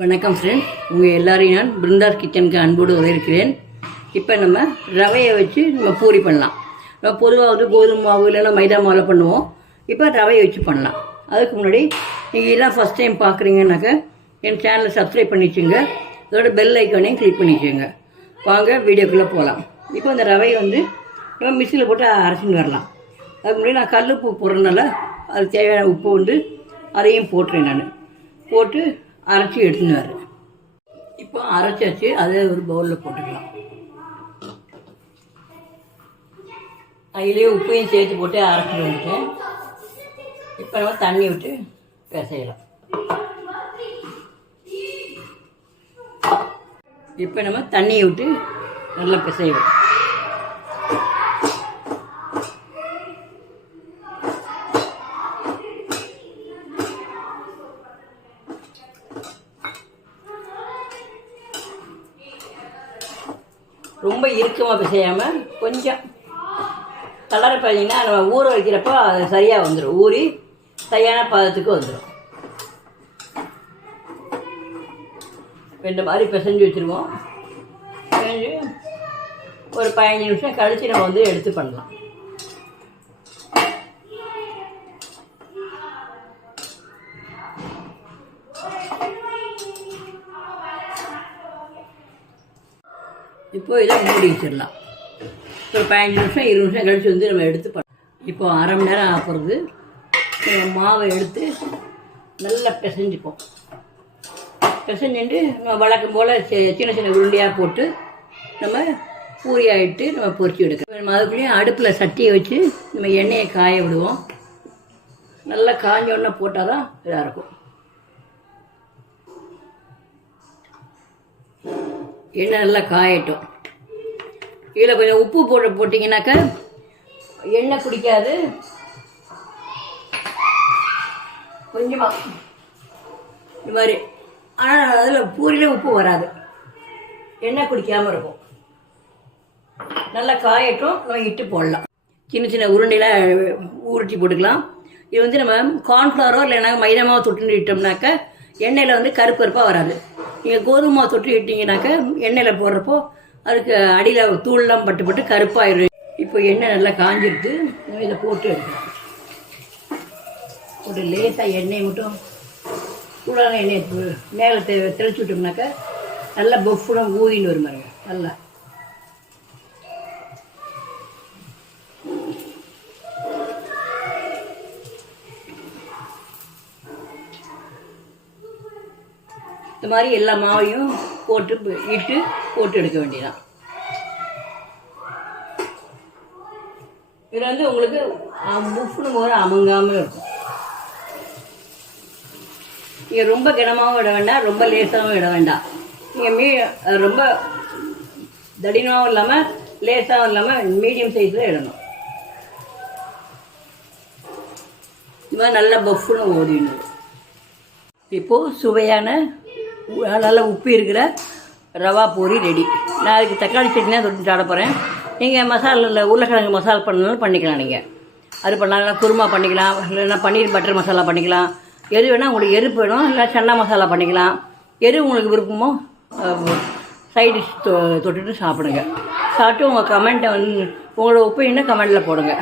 வணக்கம் ஃப்ரெண்ட், உங்கள் எல்லாரையும் நான் பிருந்தாஸ் கிச்சனுக்கு அன்போடு வரவேற்கிறேன். இப்போ நம்ம ரவையை வச்சு நம்ம பூரி பண்ணலாம். நம்ம பொதுவாக வந்து கோதுமை மாவு இல்லைன்னா மைதா மாவில் பண்ணுவோம். இப்போ ரவையை வச்சு பண்ணலாம். அதுக்கு முன்னாடி நீங்கள் எல்லாம் ஃபஸ்ட் டைம் பார்க்குறீங்கன்னாக்க என் சேனலை சப்ஸ்கிரைப் பண்ணிச்சுங்க. அதோட பெல் ஐக்கானையும் கிளிக் பண்ணிச்சுங்க. வாங்க வீடியோக்குள்ளே போகலாம். இப்போ அந்த ரவையை வந்து நம்ம மிக்சியில் போட்டு அரைச்சின்னு வரலாம். அதுக்கு முன்னாடி நான் கல் உப்பு போடுறதுனால அது தேவையான உப்பு வந்து அதையும் போட்டுறேன். நான் போட்டு அரைச்சி எடுத்துன்னு வரேன். இப்போ அரைச்சாச்சு, அதை ஒரு பவுலில் போட்டுக்கலாம். அதிலே உப்பையும் சேர்த்து போட்டு அரைச்சி வந்துட்டேன். இப்போ நம்ம தண்ணி விட்டு பிசையலாம். இப்போ நம்ம தண்ணியை விட்டு நல்லா பிசையலாம். ரொம்ப இறுக்கமாக பிசையாமல் கொஞ்சம் கலரை பார்த்தீங்கன்னா நம்ம ஊற வைக்கிறப்போ அது சரியாக வந்துடும். ஊறி சரியான பதத்துக்கு வந்துடும். இந்த மாதிரி பிசைஞ்சு வச்சுருவோம். பிசைஞ்சு ஒரு 15 நிமிஷம் கழித்து நம்ம வந்து எடுத்து பண்ணலாம். இப்போ இதை மூடி வச்சிடலாம். ஒரு 15 நிமிஷம் 20 நிமிஷம் கழித்து வந்து நம்ம எடுத்து பண்ணலாம். இப்போ அரை மணி நேரம் ஆகிறது. மாவை எடுத்து நல்லா பிசைஞ்சுப்போம். பிசைஞ்சுட்டு நம்ம வழக்கம் போல் சின்ன சின்ன உருண்டையாக போட்டு நம்ம பூரியாகிட்டு நம்ம பொரிச்சு எடுக்கலாம். நம்ம அதுக்குள்ளேயும் அடுப்பில் சட்டியை வச்சு நம்ம எண்ணெயை காய விடுவோம். நல்லா காஞ்ச உடனே போட்டால் தான் இதாக இருக்கும். எண்ணெய் நல்லா காயட்டும். இதில் கொஞ்சம் உப்பு போட்டிங்கனாக்கா எண்ணெய் குடிக்காது. கொஞ்சமாக இது மாதிரி, ஆனால் அதில் பூரியில் உப்பு வராது. எண்ணெய் குடிக்காமல் இருக்கும். நல்லா காயட்டும். நம்ம இட்டு போடலாம். சின்ன சின்ன உருண்டையில் உருட்டி போட்டுக்கலாம். இது வந்து நம்ம கார்ன்ஃப்ளவரோ இல்லைன்னா மைதா மாவு தொட்டு இட்டோம்னாக்கா எண்ணெயில் வந்து கருப்பு கருப்பாக வராது. நீங்கள் கோதுமை மாவு தொட்டு இட்டிங்கனாக்கா எண்ணெயில் போடுறப்போ அதுக்கு அடியில் தூள்லாம் பட்டு கருப்பாயிடும். இப்போ எண்ணெய் நல்லா காஞ்சிடுது. நம்ம இதை போட்டு எடுக்கலாம். போட்டு லேசாக எண்ணெய் மட்டும் சூடான எண்ணெயை மேலே தெளிச்சு விட்டோம்னாக்கா நல்லா பஃப்லாம் ஊதின்னு வரும் பாருங்க. நல்லா இந்த மாதிரி எல்லா மாவையும் போட்டு போட்டு எடுக்க வேண்டியதான். இதில் வந்து உங்களுக்கு புஃப்னு போது அமங்காமல் இருக்கும். நீங்கள் ரொம்ப கனமாகவும் விட வேண்டாம், ரொம்ப லேசாகவும் விட வேண்டாம். நீங்கள் ரொம்ப தடினமாகவும் இல்லாமல் லேசாகவும் இல்லாமல் மீடியம் சைஸில் இடணும். இது மாதிரி நல்லா பஃப்னு ஓடிடணும். இப்போது சுவையான நல்லா உப்பு இருக்கிற ரவா பூரி ரெடி. நான் அதுக்கு தக்காளி சட்னி தான் தொட்டு சாட போகிறேன். நீங்கள் மசாலில் உருளைக்கிழங்கு மசாலா பண்ணாலும் பண்ணிக்கலாம். நீங்கள் அது பண்ணலாம், இல்லைனா குருமா பண்ணிக்கலாம், இல்லைன்னா பன்னீர் பட்டர் மசாலா பண்ணிக்கலாம். எது வேணால் உங்களுக்கு எரு வேணும், இல்லை சன்னா மசாலா பண்ணிக்கலாம். எது உங்களுக்கு விருப்பமோ சைட் டிஷ் தொட்டுட்டு சாப்பிடுங்க. சாப்பிட்டு உங்கள் கமெண்ட்டை வந்து உங்களோட ஒப்பீனியனை கமெண்ட்டில் போடுங்க.